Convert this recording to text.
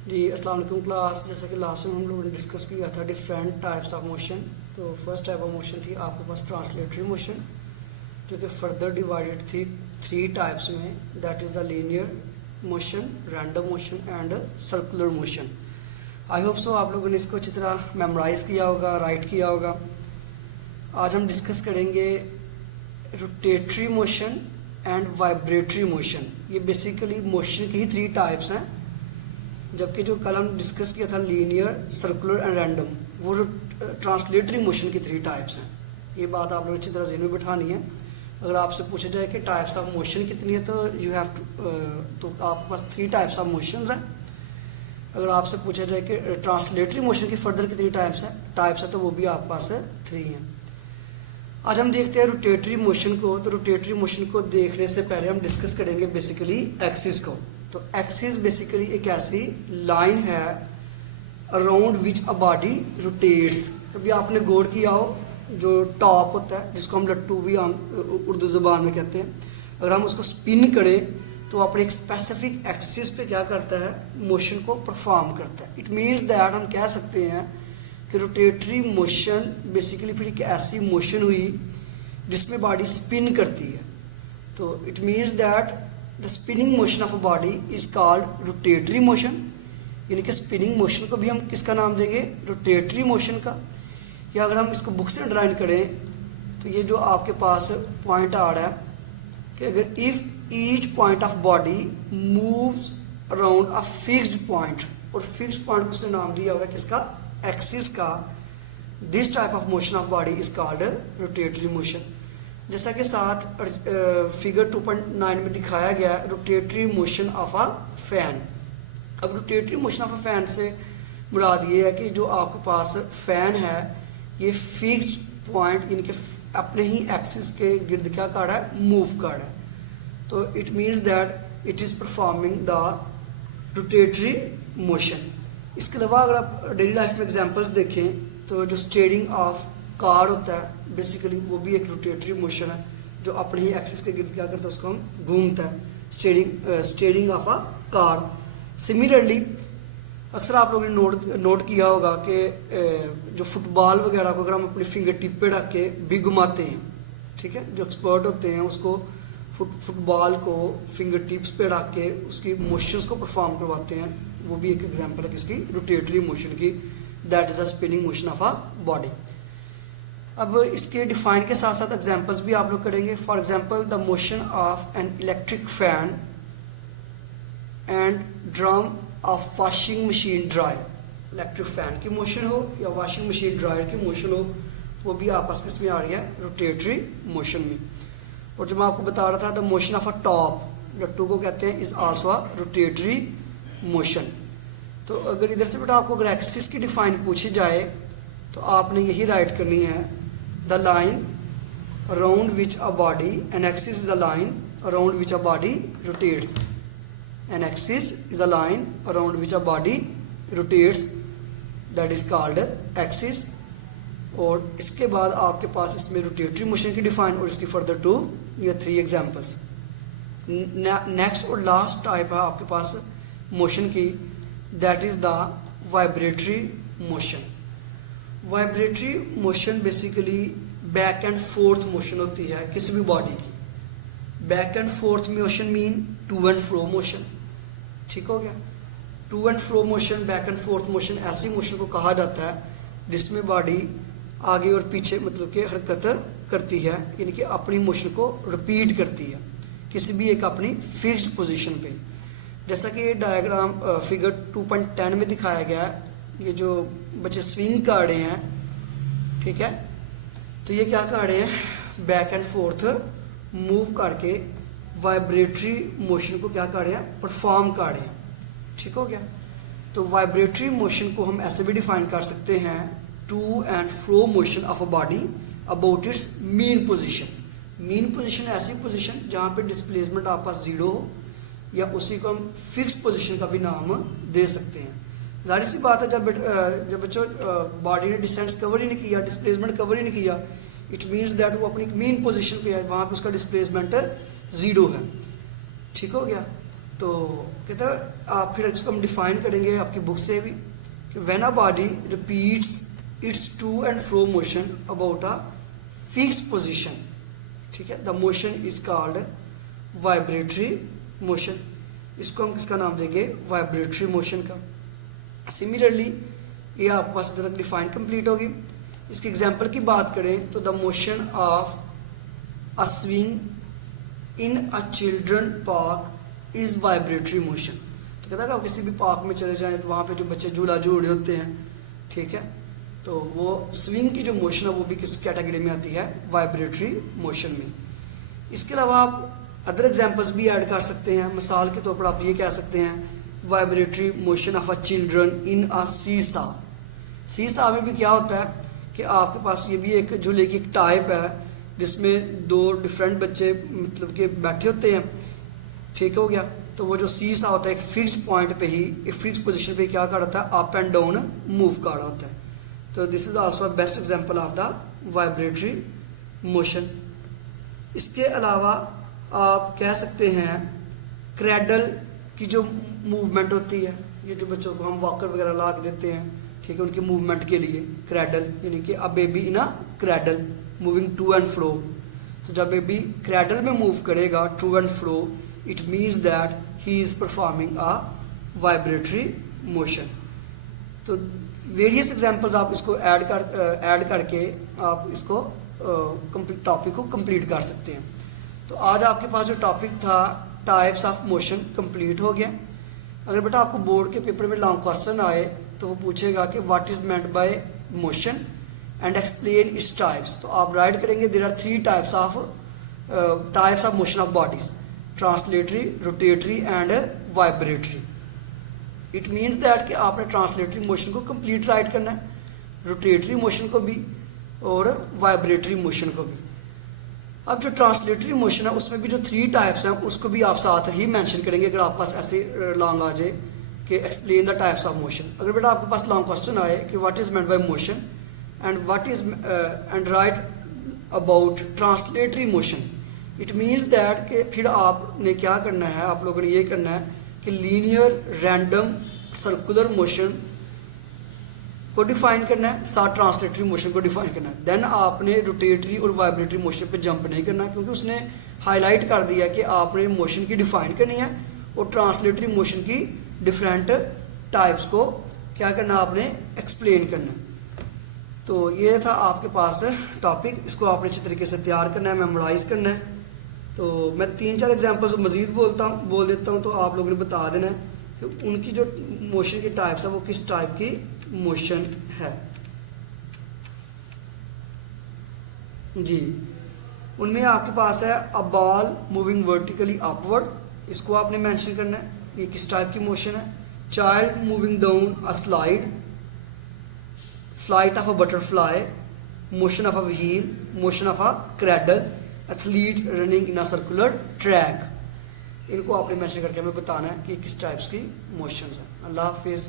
जी अस्सलाम वालेकुम क्लास। जैसा कि लास्ट में हम लोगों ने डिस्कस किया था डिफरेंट टाइप्स ऑफ मोशन। तो फर्स्ट टाइप ऑफ मोशन थी आपके पास ट्रांसलेटरी मोशन, जो कि फर्दर डिवाइडेड थी थ्री टाइप्स में, that is the linear motion, random motion and circular motion. I hope so आप लोगों ने इसको अच्छी तरह मेमोराइज किया होगा, राइट किया होगा। आज हम डिस्कस करेंगे rotatory motion and vibratory motion. ये बेसिकली मोशन की ही थ्री टाइप्स हैं, जबकि जो कल हम डिस्कस किया था लीनियर, सर्कुलर एंड रैंडम, वो ट्रांसलेटरी मोशन की थ्री टाइप्स हैं। ये बात आप लोग अच्छी तरह ज़हन में बिठानी है। अगर आपसे पूछा जाए कि टाइप्स ऑफ मोशन कितनी है, तो यू हैव तो आपके पास थ्री टाइप्स ऑफ मोशंस हैं। अगर आपसे पूछा जाए कि ट्रांसलेटरी मोशन की फर्दर कितनी टाइप्स है तो वो भी आपके पास थ्री हैं। आज हम देखते हैं रोटेटरी मोशन को। तो रोटेटरी मोशन को देखने से पहले हम डिस्कस करेंगे बेसिकली एक्सिस को। तो एक्सिस बेसिकली एक ऐसी लाइन है around which a body rotates. कभी आपने गौर किया हो, जो टॉप होता है जिसको हम लट्टू भी उर्दू ज़बान में कहते हैं, अगर हम उसको स्पिन करें तो अपने एक स्पेसिफिक एक्सिस पे क्या करता है, मोशन को परफॉर्म करता है। इट मीन्स दैट हम कह सकते हैं कि रोटेटरी मोशन बेसिकली फिर एक ऐसी मोशन हुई जिसमें बॉडी स्पिन करती है। तो it means that the spinning motion of a body is called rotatory motion. यानी कि स्पिनिंग मोशन को भी हम किसका नाम देंगे, रोटेटरी मोशन का। या अगर हम इसको बुक से अंडरलाइन करें तो ये जो आपके पास पॉइंट आ रहा है कि अगर if each point of body moves around a fixed point, और फिक्स्ड पॉइंट को उसने नाम दिया हुआ है किसका, एक्सिस का, this type of motion of body is called rotatory motion. जैसा कि साथ फिगर 2.9 में दिखाया गया rotatory motion of a fan. अब rotatory motion of a fan से मुराद ये है कि जो आपके पास फैन है ये फिक्स्ड पॉइंट यानी कि अपने ही एक्सिस के गिर्द क्या कर रहा है, मूव कर रहा है। तो it means that it is performing the rotatory motion. इसके अलावा अगर आप डेली लाइफ में एग्जांपल्स देखें तो जो स्टीयरिंग ऑफ कार होता है बेसिकली वो भी एक रोटेटरी मोशन है, जो अपने ही एक्सिस के गिर्द क्या करता है, उसको हम घूमता है, steering of a car. Similarly अक्सर आप लोगों ने नोट किया होगा कि जो फुटबॉल वगैरह को अगर हम अपनी फिंगर टिप पे रख के भी घुमाते हैं, ठीक है, जो एक्सपर्ट होते हैं उसको फुटबॉल को फिंगर टिप्स पे रख के उसकी मोशंस को परफॉर्म करवाते हैं, वो भी एक एग्जांपल है किसकी, रोटेटरी मोशन की, that is a spinning motion of a body. अब इसके डिफाइन के साथ साथ एग्जांपल्स भी आप लोग करेंगे। For example the motion of an electric fan and drum of washing machine dryer. Electric fan की मोशन हो या वॉशिंग मशीन ड्रायर की मोशन हो, वो भी आपस किस में आ रही है, रोटेटरी मोशन में। और जो मैं आपको बता रहा था the motion of a top, लट्टू को कहते हैं, is also a rotatory motion. तो अगर इधर से बेटा आपको अगर एक्सिस की डिफाइन पूछी जाए तो आपने यही राइट करनी है, the line around which a body, an axis is a line around which a body rotates. An axis is a line around which a body rotates, that is called axis। और इसके बाद आपके पास इसमें rotatory motion की define और इसकी further two या three examples. Next और लास्ट टाइप है आपके पास मोशन की, that is the vibratory motion. Vibratory motion basically back and forth motion होती है किसी भी बॉडी की। Back and forth motion mean to and fro motion, ठीक हो गया। To and fro motion, back and forth motion ऐसी मोशन को कहा जाता है जिसमें बॉडी आगे और पीछे मतलब कि हरकत करती है, यानी कि अपनी मोशन को रिपीट करती है किसी भी एक अपनी फिक्स्ड पोजीशन पे। जैसा कि ये डायग्राम फिगर 2.10 में दिखाया गया है, ये जो बच्चे स्विंग कर रहे हैं, ठीक है, तो ये क्या कर रहे हैं, बैक एंड फोर्थ मूव करके वाइब्रेटरी मोशन को क्या कर रहे हैं, परफॉर्म कर रहे हैं, ठीक हो गया। तो वाइब्रेटरी मोशन को हम ऐसे भी डिफाइन कर सकते हैं, to and fro motion of a body about its mean position. Mean position ऐसी पोजीशन जहाँ पे डिस्प्लेसमेंट आपके पास जीरो हो, या उसी को हम फिक्स पोजीशन का भी नाम दे सकते हैं। जाहिर सी बात है जब बच्चों बॉडी ने डिस्टेंस कवर ही नहीं किया, डिस्प्लेसमेंट कवर ही नहीं किया, इट मीन्स दैट वो अपनी मीन पोजीशन पे है, वहाँ पे उसका डिस्प्लेसमेंट जीरो है, ठीक हो गया। तो कहता है आप फिर इसको हम डिफाइन करेंगे आपकी बुक से भी कि when a body repeats its to and fro motion about a fixed position, ठीक है, the motion is called vibratory motion. इसको हम किसका नाम देंगे? वाइब्रेटरी मोशन का। सिमिलरली ये आपके पास इधर तक डिफाइन कंप्लीट होगी। इसके एग्जांपल की बात करें तो the motion of a swing in a children park is vibratory motion. तो कहता है कि आप किसी भी पार्क में चले जाएं तो वहाँ पे जो बच्चे झूला झूल रहे होते हैं, ठीक है, तो वो स्विंग की जो मोशन है वो भी किस कैटेगरी में आती है? वाइब्रेटरी मोशन में। इसके अलावा आप अदर एग्जांपल्स भी ऐड कर सकते हैं। मिसाल के तौर पर आप ये कह सकते हैं vibratory motion of a children in a seesaw. Seesaw में भी क्या होता है कि आपके पास ये भी एक झूले की एक टाइप है जिसमें दो डिफरेंट बच्चे मतलब कि बैठे होते हैं, ठीक हो गया। तो वो जो सीसा होता है एक फिक्स्ड पॉइंट पे ही, एक फिक्स्ड पोजीशन पे क्या कर रहा है? अप एंड डाउन मूव कर रहा होता है। तो this is also a best example of the vibratory motion. इसके अलावा आप कह सकते हैं क्रैडल की जो मूवमेंट होती है, ये जो बच्चों को हम वॉकर वगैरह ला के देते हैं, ठीक है, उनकी मूवमेंट के लिए क्रैडल, यानी कि a baby in a cradle moving to and fro. तो जब बेबी क्रैडल में मूव करेगा to and fro, it means that he is performing a vibratory motion. तो वेरियस एग्जांपल्स आप इसको ऐड करके आप इसको टॉपिक को कंप्लीट कर सकते हैं। तो आज आपके पास जो टॉपिक था टाइप्स ऑफ मोशन कंप्लीट हो गया। अगर बेटा आपको बोर्ड के पेपर में लॉन्ग क्वेश्चन आए तो वो पूछेगा कि what is meant by motion and explain its types, तो आप राइट करेंगे there are 3 types of motion of bodies, translatory, rotatory and vibratory. It means that कि आपने ट्रांसलेटरी मोशन को कंप्लीट राइट करना है, रोटेटरी मोशन को भी और वाइब्रेटरी मोशन को भी। अब जो ट्रांसलेटरी मोशन है उसमें भी जो 3 टाइप्स हैं उसको भी आप साथ ही मेंशन करेंगे अगर आपके पास ऐसे लॉन्ग आ जाए कि explain the types of motion. अगर बेटा आपके पास लॉन्ग क्वेश्चन आए कि what is meant by motion and right about translatory motion, it means that कि फिर आपने क्या करना है, आप लोगों ने ये करना है कि लीनियर रैंडम सर्कुलर मोशन को डिफाइन करना है, साथ ट्रांसलेटरी मोशन को डिफाइन करना है। देन आपने रोटेटरी और वाइब्रेटरी मोशन पे जंप नहीं करना क्योंकि उसने हाईलाइट कर दिया कि आपने मोशन की डिफाइन करनी है और ट्रांसलेटरी मोशन की डिफरेंट टाइप्स को क्या करना, आपने एक्सप्लेन करना है। तो ये था आपके पास टॉपिक, इसको आपने अच्छे तरीके से तैयार करना है, मेमोराइज करना है। तो मैं 3-4 एग्जाम्पल्स मज़ीद बोल देता हूँ, तो आप लोगों ने बता देना है कि उनकी जो मोशन की टाइप्स है वो किस टाइप की मोशन है जी। उनमें आपके पास है a ball moving vertically upward, इसको आपने मेंशन करना है, ये किस टाइप की मोशन है। Child moving down a slide, flight of a butterfly, motion of a wheel, motion of a cradle, athlete running in a circular track. इनको आपने मेंशन करके हमें बताना है कि किस टाइप्स की मोशंस हैं। अल्लाह हाफिज़।